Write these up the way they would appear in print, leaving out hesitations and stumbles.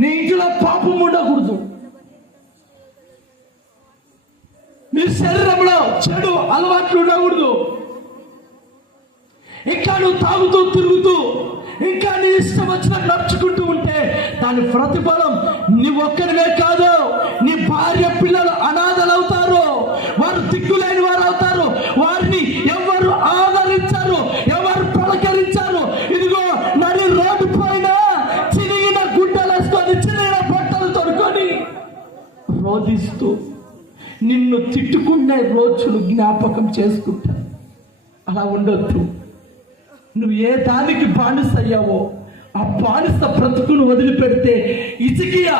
నీ ఇంటిలో పాపం ఉండకూడదు. నీ శరీరంలో చెడు అలవాట్లు ఉండకూడదు. ఇంకా నువ్వు తాగుతూ తిరుగుతూ ఇంకా నీ ఇష్టం వచ్చినట్టు నడుచుకుంటూ ఉంటే దాని ప్రతిఫలం నీ ఒక్కరివే కాదు, నీ భార్య పిల్లలు అనాథలు అవుతారు. వారు దిక్కులేని వారు అవుతారు. వారిని ఎవరు ఆదరించారు, ఎవరు పలకరించారు. ఇదిగో నడి రోడ్డు పైన చిరిగిన గుడ్డలు వేసుకొని చిరిగిన బట్టలు తొడుకొని రోధిస్తూ నిన్ను తిట్టుకునే రోజులు జ్ఞాపకం చేసుకుంటాను. అలా ఉండొద్దు. నువ్వు ఏ దానికి బానిస అయ్యావో ఆ బానిస బ్రతుకును వదిలిపెడితే హిజ్కియా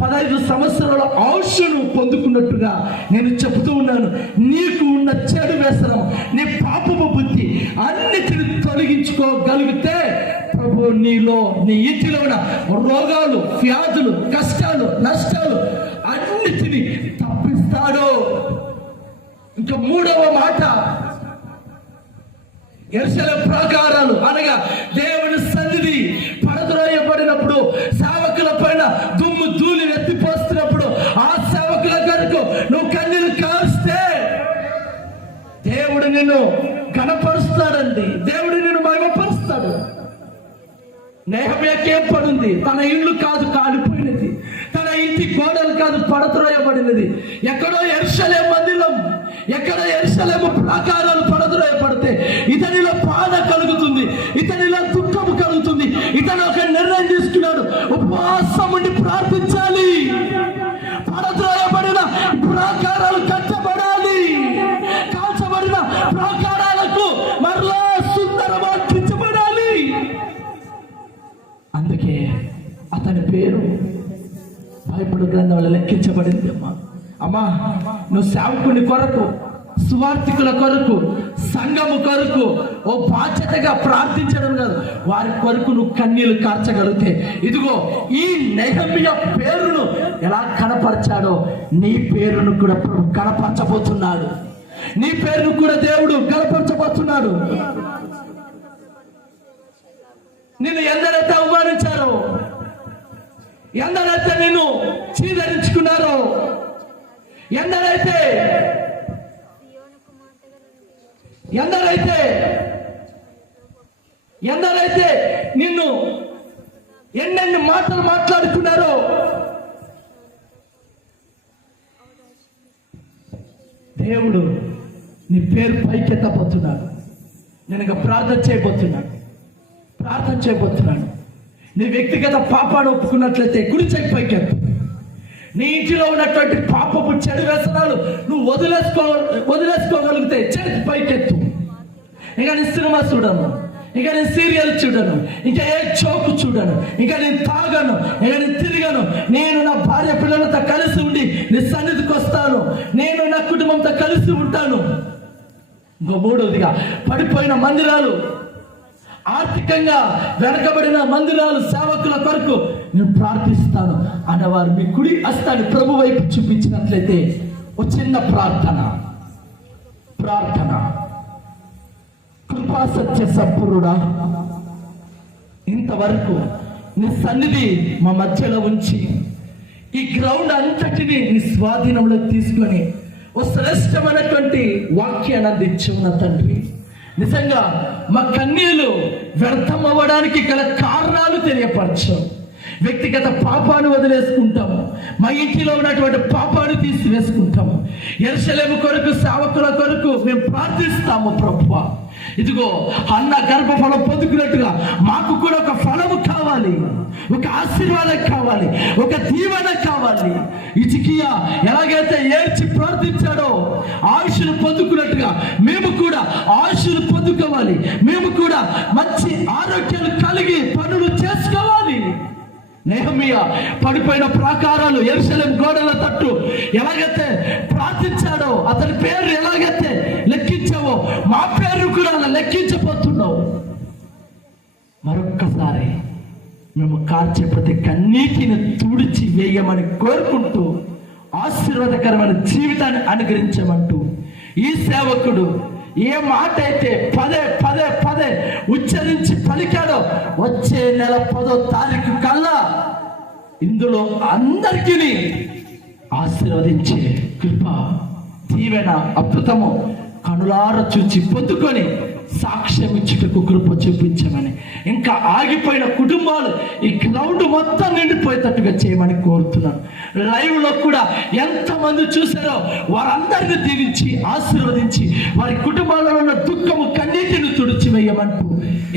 15 సంవత్సరాల ఆయుష్ను పొందుకున్నట్టుగా నేను చెబుతూ ఉన్నాను. నీకు ఉన్న చెడు వ్యసనం, నీ పాపపు బుద్ధి అన్నిటిని తొలగించుకోగలిగితే ప్రభు నీలో, నీ ఇంటిలో ఉన్న రోగాలు, వ్యాధులు, కష్టాలు, నష్టాలు అన్నిటిని తప్పిస్తాడు. ఇంకా 3వ మాట, యెరూషలేము ప్రాకారాలు అనగా దేవుని సన్నిధి పడద్రోయబడినప్పుడు, సేవకుల పైన దుమ్ము ధూళి ఎత్తిపోస్తున్నప్పుడు ఆ సేవకుల కొరకు నువ్వు కన్నీరు కాస్తే దేవుడు నిన్ను ఘనపరుస్తాడండి. దేవుడు నిన్ను మహిమపరుస్తాడు. నెహెమ్యాకి ఏం పడింది? తన ఇల్లు కాదు కాలిపోయినది, తన ఇంటి గోడలు కాదు పడద్రోయబడినది. ఎక్కడో యెరూషలేము మందిరం, ఎక్కడ యెరూషలేము ప్రాకారాలు పడద్రోయబడితే ఇతనిలో బాధ కలుగుతుంది, ఇతనిలో దుఃఖము కలుగుతుంది. ఇతను ఒక నిర్ణయం తీసుకున్నాడు, ఉపవాసం ఉండి ప్రార్థించాలి. పడద్రోయబడిన ప్రాకారాలు కట్టబడాలి. కాల్చబడిన ప్రాకారాలకు మరలా సుందరమార్పించబడాలి. అందుకే అతని పేరు బైబిల్ గ్రంథంలో లెక్కించబడింది. అమ్మా నువ్వు సేవకుని కొరకు, సువార్థికుల కొరకు, సంఘము కొరకు ఓ బాధ్యతగా ప్రార్థించడం కాదు, వారి కొరకు నువ్వు కన్నీళ్లు కార్చగలిగితే ఇదిగో ఈ నెహెమ్యా పేరును ఎలా కనపరిచాడో నీ పేరును కూడా కనపరచబోతున్నాడు. నీ పేరును కూడా దేవుడు కనపరచబోతున్నాడు. నిన్ను ఎందరైతే అవమానించారో, ఎందరైతే నిన్ను చీదరించుకున్నారో, ఎందరైతే నిన్ను ఎన్నెన్ని మాటలు మాట్లాడుకున్నారో దేవుడు నీ పేరు పైకెత్తబోతున్నాడు. నేను ఇక ప్రార్థన చేయబోతున్నాను. నీ వ్యక్తిగత పాపాన్ని ఒప్పుకున్నట్లయితే కుడి చేయి పైకెత్తు. నీ ఇంటిలో ఉన్నటువంటి పాపపు చెడు వ్యసనాలు నువ్వు వదిలేసుకోగలిగితే చేతి పైకెత్తు. ఇంకా నేను సినిమా చూడను, ఇంకా నేను సీరియల్ చూడను, ఇంకా ఏ చోకు చూడను, ఇంకా నేను తాగను, ఇంకా నేను తిరగను. నేను నా భార్య పిల్లలతో కలిసి ఉండి నీ సన్నిధికి వస్తాను. నేను నా కుటుంబంతో కలిసి ఉంటాను. ఇంకో 3వదిగా, పడిపోయిన మందిరాలు, ఆర్థికంగా వెనకబడిన మందిరాలు సేవకుల కొరకు నేను ప్రార్థిస్తాను అన్నవారు మీ కుడి హస్తాన్ని ప్రభు వైపు చూపించినట్లయితే ఒక చిన్న ప్రార్థన. కృపా సత్య సంపూర్ణుడా, ఇంతవరకు నీ సన్నిధి మా మధ్యలో ఉంచి ఈ గ్రౌండ్ అంతటిని నీ స్వాధీనంలో తీసుకొని ఓ శ్రేష్టమైనటువంటి వాక్యాన్ని అందించున్న తండ్రి, నిజంగా మా కన్నీళ్లు వ్యర్థం అవ్వడానికి గల కారణాలు తెలియపరచు. వ్యక్తిగత పాపాన్ని వదిలేసుకుంటాము, మా ఇంటిలో ఉన్నటువంటి పాపాన్ని తీసివేసుకుంటాము. యెరూషలేము కొరకు, సేవకుల కొరకు మేము ప్రార్థిస్తాము. ప్రభువా, ఇదిగో అన్న గర్భఫలం పొందుకున్నట్టుగా మాకు కూడా ఒక ఫలము కావాలి, ఒక ఆశీర్వాదం కావాలి, ఒక దీవెన కావాలి. హిజ్కియా ఎలాగైతే ఏడ్చి ప్రార్థించాడో ఆయుష్ను పొందుకున్నట్టుగా మేము కూడా ఆయుష్ను పొందుకోవాలి. మేము కూడా మంచి ఆరోగ్యాలు కలిగి పనులు చేసుకోవాలి. నెహెమ్యా పడిపోయిన ప్రాకారాలు, యెరూషలేము గోడల తట్టు ఎలాగైతే ప్రార్థించాడో, అతని పేరు ఎలాగైతే లెక్కించావో మా పేరు కూడా అలా లెక్కించబోతున్నావు. మరొక్కసారి మేము కార్చే ప్రతి కన్నీటిని తుడిచి వేయమని కోరుకుంటూ ఆశీర్వాదకరమైన జీవితాన్ని అనుగ్రహించమంటూ ఈ సేవకుడు ఏ మాట అయితే పదే ఉచ్చరించి పలికాడో వచ్చే నెల 10వ తారీఖు కల్లా ఇందులో అందరికీ ఆశీర్వదించే కృప, దీవెన, అద్భుతము కనులార చూచి పొందుకొని సాక్ష్యం ఇచ్చుటకు కృప చూపించమని, ఇంకా ఆగిపోయిన కుటుంబాలు ఈ గ్రౌండ్ మొత్తం నిండిపోయేటట్టుగా చేయమని కోరుతున్నాను. లైవ్ లో కూడా ఎంతమంది చూసారో వారందరినీ దీవించి ఆశీర్వదించి వారి కుటుంబాలలో ఉన్న దుఃఖము కన్నీటిని తుడిచివేయమంటూ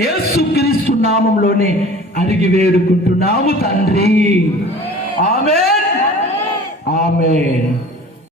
యేసుక్రీస్తు నామంలోనే అడిగి వేడుకుంటున్నాము తండ్రి. ఆమేన్, ఆమేన్.